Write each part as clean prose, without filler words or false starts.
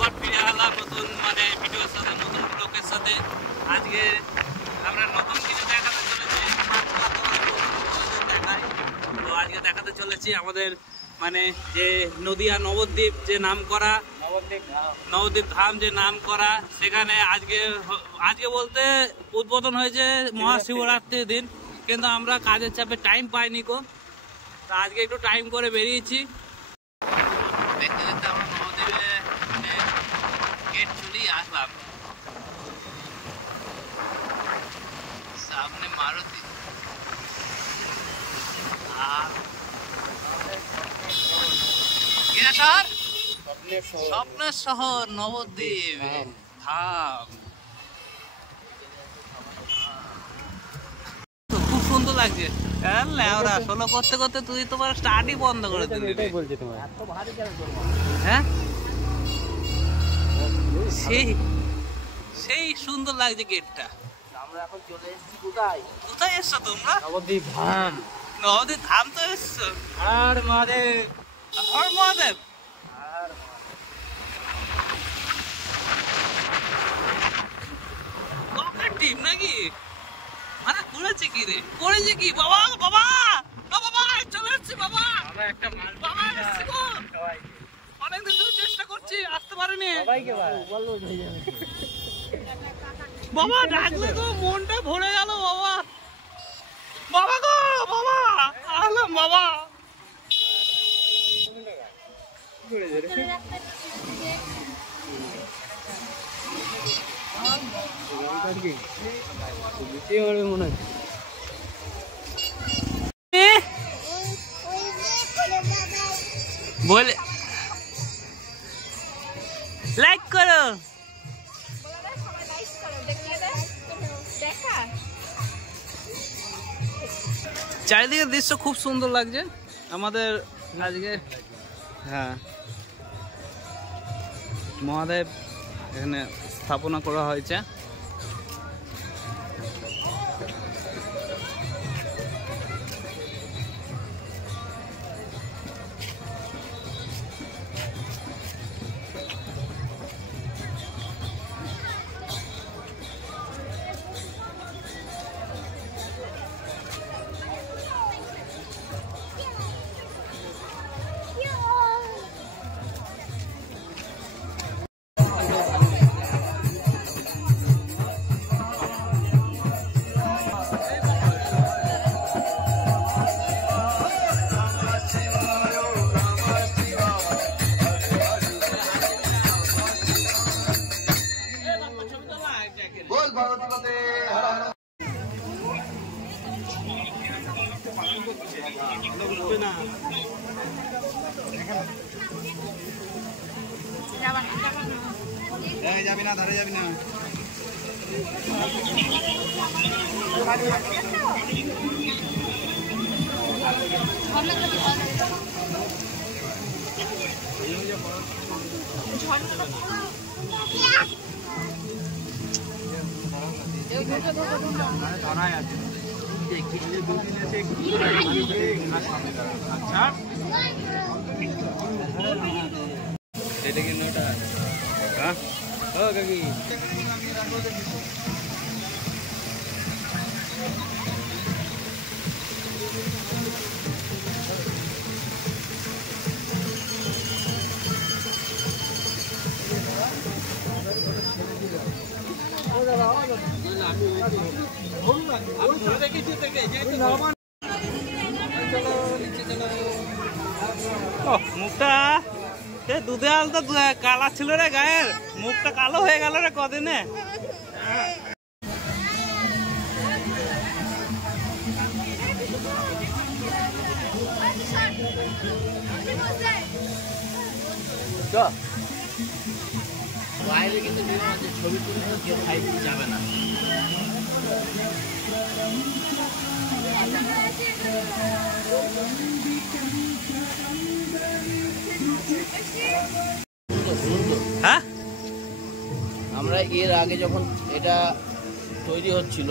আবার ফিরে এলাম নতুন মানে ভিডিওর সাথে, নতুন ব্লগের সাথে। আজকে আমরা নতুন কিছু দেখাতে চলেছি, তো আজকে দেখাতে চলেছি আমাদের মানে যে নদিয়া নবদ্বীপ যে নাম করা নবদ্বীপ ধাম যে নাম করা, সেখানে আজকে বলতে উদ্বোধন হয়েছে মহাশিবরাত্রির দিন, কিন্তু আমরা কাজের চাপে টাইম পাইনি কো, তা আজকে একটু টাইম করে বেরিয়েছি। দেখতে দেখতে আমরা নবদ্বীপে গেট চলেই আসলাম। সামনে মারুতি আর স্বপ্নের শহর নবদ্বীপ ধাম। খুব সুন্দর লাগছে। সোলো করতে করতে তুই তোমার স্টার্টই বন্ধ করে দিলি। হ্যাঁ, সেই সুন্দর লাগছে গেটটা। আমরা এখন চলে এসেছি কোথায়? কোথায় এসছো তোমরা? নবদ্বীপ ধাম। নবদ্বীপ ধাম তো এসছো। আর মহাদেব, আর মহাদেব টিম নাকি? মানে করেছে কি রে, করেছে কি? বাবা বাবা বাবা চলে এসছি বাবা, বাবা এসছি গো। অনেকদিন ধরে চেষ্টা করছি, আসতে পারিনি। বাবা ডাকলে তো মনটা ভরে গেল বাবা। বাবা গো বাবা, আসলাম বাবা। বলে লাইক করো, চারিদিকে দৃশ্য খুব সুন্দর লাগছে আমাদের আজকে। হ্যাঁ, মহাদেব এখানে স্থাপনা করা হয়েছে। যাবি না, ধারে যাবি না। ধরাই আছে আচ্ছা, এটা কি নটা? হ্যাঁ ও কাকি, মুখটা দুধে আলতা কালা ছিল রে, গায়ের মুখটা কালো হয়ে গেল রে কদিনে। বাইরে কিন্তু ছবি তুলে কেউ খাইতে যাবে না। হ্যাঁ, আমরা এর আগে যখন এটা তৈরি হচ্ছিল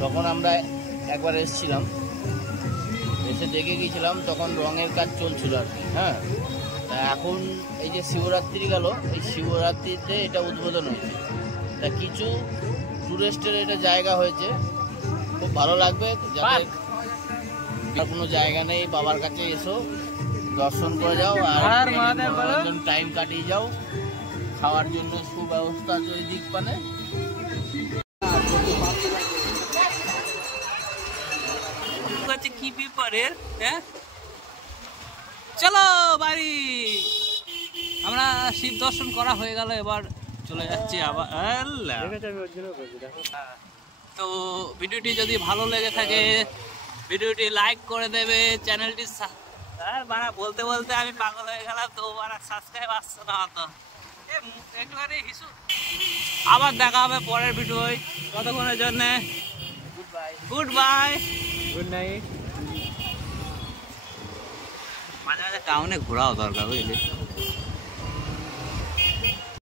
তখন আমরা একবার এসেছিলাম, এসে দেখে গিয়েছিলাম, তখন রঙের কাজ চলছিল আর কি। হ্যাঁ, তা এখন এই যে শিবরাত্রি গেল, এই শিবরাত্রিতে এটা উদ্বোধন হয়েছে। তা কিছু টুরিস্টের এটা জায়গা হয়েছে, খুব ভালো লাগবে। যাদের কোনো জায়গা নেই বাবার কাছে এসো, দর্শন করে যাও আর টাইম কাটিয়ে যাও। খাওয়ার জন্য সুব্যবস্থা আছে ওই দিক পানে। কি ব্যাপারের, হ্যাঁ চলো বাড়ি। আমরা শিব দর্শন করা হয়ে গেল, এবার চলে যাচ্ছি আবার। তো ভিডিওটি যদি ভালো লেগে থাকে ভিডিওটি লাইক করে দেবে, চ্যানেলটি বলতে বলতে আমি পাগল হয়ে গেলাম। তো সাবস্ক্রাইব আসছে না তো, আবার দেখা হবে পরের ভিডিও। ততক্ষণের জন্য গুড বাই, গুড নাইট। মাঝে মাঝে টাউনে ঘোরাও দরকার বুঝলি।